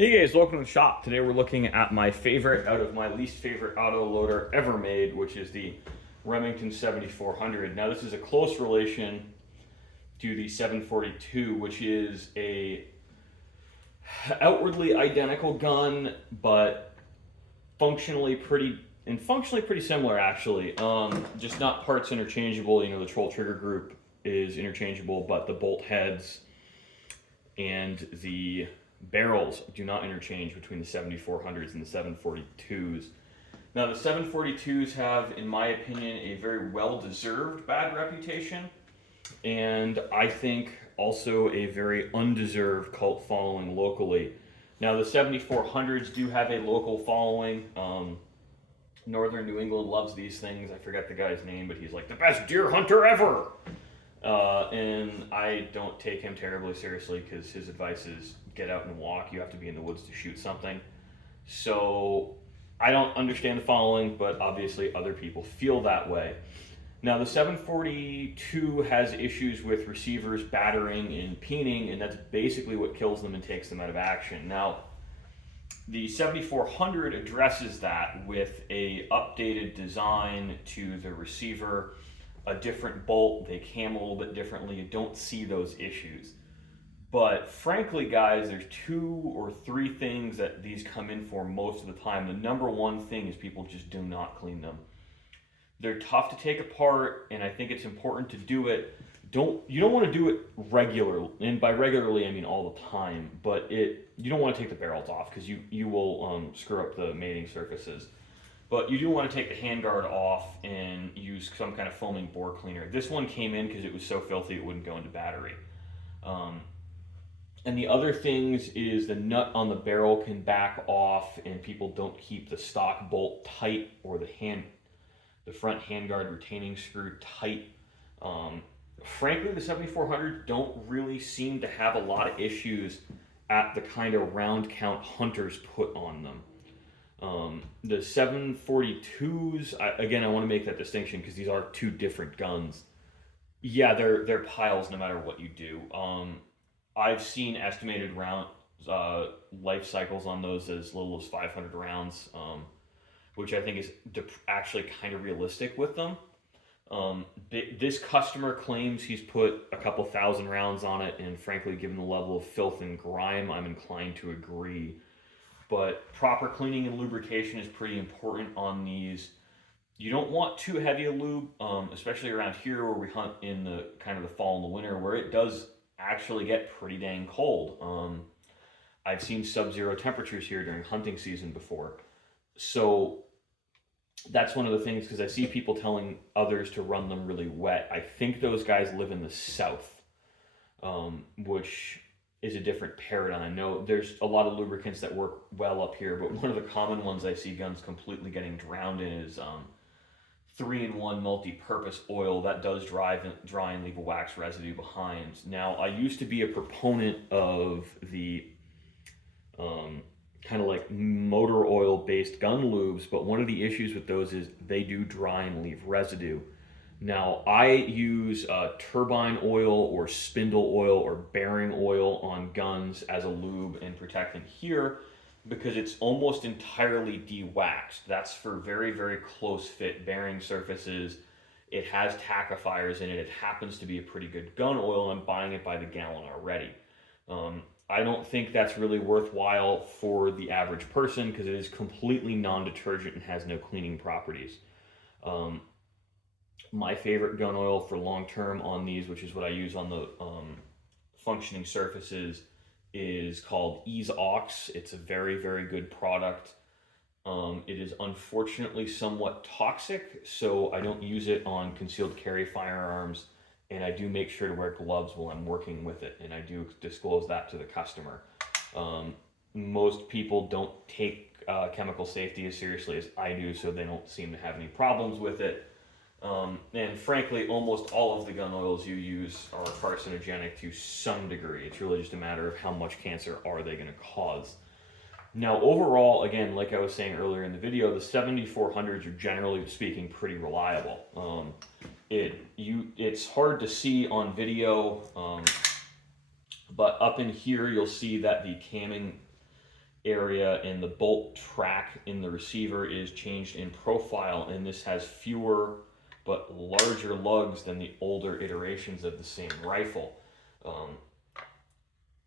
Hey guys, welcome to the shop. Today we're looking at my favorite out of my least favorite auto loader ever made, which is the Remington 7400. Now this is a close relation to the 742, which is a outwardly identical gun, but functionally pretty similar actually. Just not parts interchangeable. You know, the troll trigger group is interchangeable, but the bolt heads and the barrels do not interchange between the 7400s and the 742s. Now, the 742s have, in my opinion, a very well-deserved bad reputation, and I think also a very undeserved cult following locally. Now, the 7400s do have a local following. Northern New England loves these things. I forget the guy's name, but he's like the best deer hunter ever. And I don't take him terribly seriously because his advice is get out and walk. You have to be in the woods to shoot something. So I don't understand the following, but obviously other people feel that way. Now, the 742 has issues with receivers battering and peening, and that's basically what kills them and takes them out of action. Now, the 7400 addresses that with a updated design to the receiver, a different bolt, they cam a little bit differently. You don't see those issues. But frankly, guys, there's 2 or 3 things that these come in for most of the time. The number one thing is people just do not clean them. They're tough to take apart, and I think it's important to do it. You don't want to do it regularly, and by regularly I mean all the time. But you don't want to take the barrels off because you will screw up the mating surfaces. But you do want to take the handguard off and use some kind of foaming bore cleaner. This one came in because it was so filthy it wouldn't go into battery. And the other things is the nut on the barrel can back off, and people don't keep the stock bolt tight or the front handguard retaining screw tight. Frankly, the 7400 don't really seem to have a lot of issues at the kind of round count hunters put on them. The 742s, I want to make that distinction because these are 2 different guns. Yeah, they're piles no matter what you do. I've seen estimated round life cycles on those as little as 500 rounds, which I think is actually kind of realistic with them. This customer claims he's put a couple thousand rounds on it, and frankly, given the level of filth and grime, I'm inclined to agree. But proper cleaning and lubrication is pretty important on these. You don't want too heavy a lube, especially around here where we hunt in the kind of the fall and the winter, where it does actually get pretty dang cold. I've seen sub-zero temperatures here during hunting season before. So that's one of the things, because I see people telling others to run them really wet. I think those guys live in the south, which is a different paradigm. I know there's a lot of lubricants that work well up here, but one of the common ones I see guns completely getting drowned in is 3-in-1 multi-purpose oil that does dry and leave a wax residue behind. Now, I used to be a proponent of the kind of like motor oil based gun lubes, but one of the issues with those is they do dry and leave residue. Now, I use turbine oil or spindle oil or bearing oil on guns as a lube and protectant here because it's almost entirely de-waxed. That's for very, very close fit bearing surfaces. It has tackifiers in it. It happens to be a pretty good gun oil, and I'm buying it by the gallon already. I don't think that's really worthwhile for the average person because it is completely non-detergent and has no cleaning properties. My favorite gun oil for long term on these, which is what I use on the functioning surfaces, is called Ease Ox. It's a very, very good product. It is unfortunately somewhat toxic, so I don't use it on concealed carry firearms, and I do make sure to wear gloves while I'm working with it, and I do disclose that to the customer. Most people don't take chemical safety as seriously as I do, so they don't seem to have any problems with it. And frankly, almost all of the gun oils you use are carcinogenic to some degree. It's really just a matter of how much cancer are they going to cause. Now, overall, again, like I was saying earlier in the video, the 7400s are generally speaking pretty reliable. It's hard to see on video, but up in here you'll see that the camming area, and the bolt track in the receiver is changed in profile, and this has fewer but larger lugs than the older iterations of the same rifle. Um,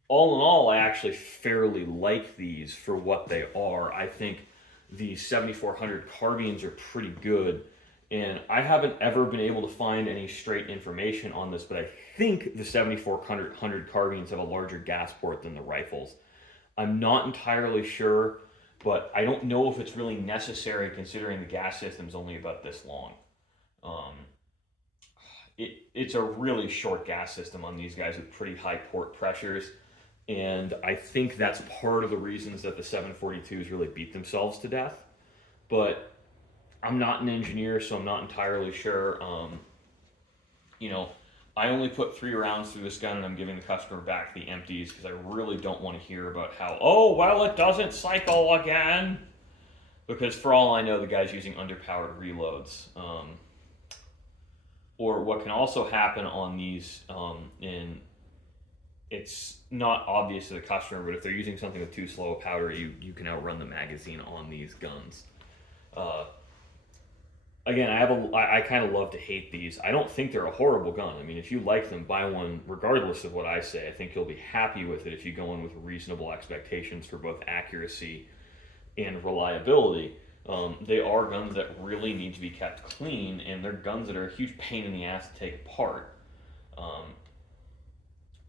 all in all, I actually fairly like these for what they are. I think the 7400 carbines are pretty good, and I haven't ever been able to find any straight information on this, but I think the 7400 carbines have a larger gas port than the rifles. I'm not entirely sure, but I don't know if it's really necessary considering the gas system's only about this long. Um, it's a really short gas system on these guys with pretty high port pressures, and I think that's part of the reasons that the 742s really beat themselves to death. But I'm not an engineer, so I'm not entirely sure. You know, I only put 3 rounds through this gun, and I'm giving the customer back the empties because I really don't want to hear about how, oh, well, it doesn't cycle again. Because for all I know, the guy's using underpowered reloads. Or what can also happen on these, and it's not obvious to the customer, but if they're using something with too slow a powder, you can outrun the magazine on these guns. Uh, Again, I kind of love to hate these. I don't think they're a horrible gun. I mean, if you like them, buy one regardless of what I say. I think you'll be happy with it if you go in with reasonable expectations for both accuracy and reliability. They are guns that really need to be kept clean, and they're guns that are a huge pain in the ass to take apart. Um,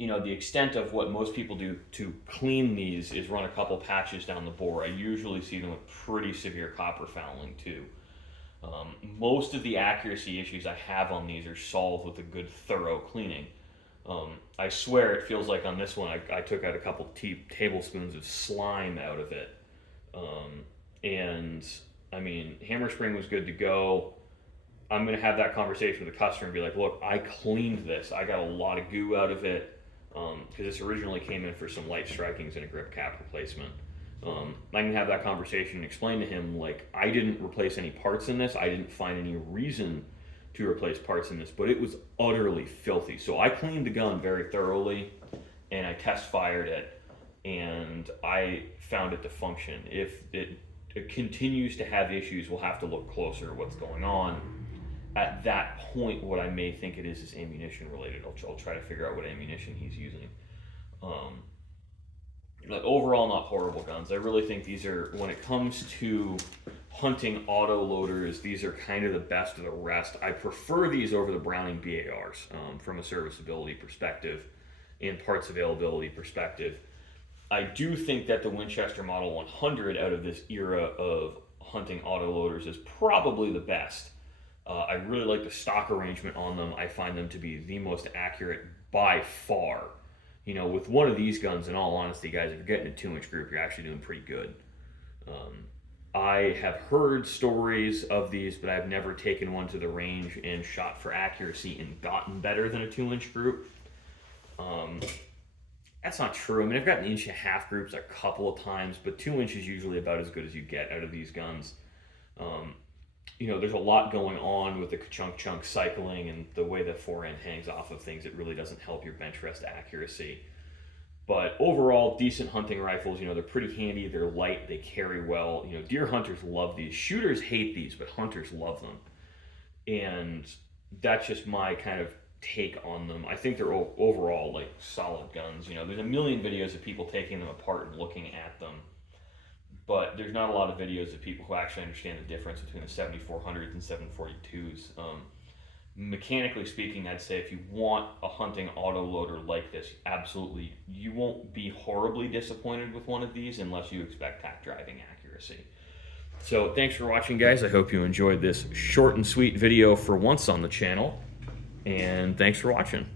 the extent of what most people do to clean these is run a couple patches down the bore. I usually see them with pretty severe copper fouling too. Most of the accuracy issues I have on these are solved with a good thorough cleaning. I swear it feels like on this one I took out a couple tablespoons of slime out of it. And I mean, hammer spring was good to go. I'm going to have that conversation with the customer and be like, look, I cleaned this. I got a lot of goo out of it because this originally came in for some light strikings and a grip cap replacement. I can have that conversation and explain to him, like, I didn't replace any parts in this. I didn't find any reason to replace parts in this, but it was utterly filthy. So I cleaned the gun very thoroughly, and I test fired it, and I found it to function. If it continues to have issues, we'll have to look closer at what's going on. At that point, what I may think it is ammunition related. I'll try to figure out what ammunition he's using. Overall, not horrible guns. I really think these are, when it comes to hunting auto loaders, these are kind of the best of the rest. I prefer these over the Browning BARs from a serviceability perspective and parts availability perspective. I do think that the Winchester Model 100 out of this era of hunting auto loaders is probably the best. I really like the stock arrangement on them. I find them to be the most accurate by far. With one of these guns, in all honesty, guys, if you're getting a 2-inch group, you're actually doing pretty good. I have heard stories of these, but I've never taken one to the range and shot for accuracy and gotten better than a 2-inch group. That's not true. I mean, I've gotten 1.5-inch groups a couple of times, but 2 inches is usually about as good as you get out of these guns. There's a lot going on with the chunk cycling and the way the forend hangs off of things. It really doesn't help your bench rest accuracy. But overall, decent hunting rifles. They're pretty handy. They're light. They carry well. Deer hunters love these. Shooters hate these, but hunters love them. And that's just my kind of take on them. I think they're overall like solid guns. There's a million videos of people taking them apart and looking at them. But there's not a lot of videos of people who actually understand the difference between the 7400s and 742s. Mechanically speaking, I'd say if you want a hunting autoloader like this, absolutely, you won't be horribly disappointed with one of these unless you expect tack driving accuracy. So thanks for watching, guys. I hope you enjoyed this short and sweet video for once on the channel. And thanks for watching.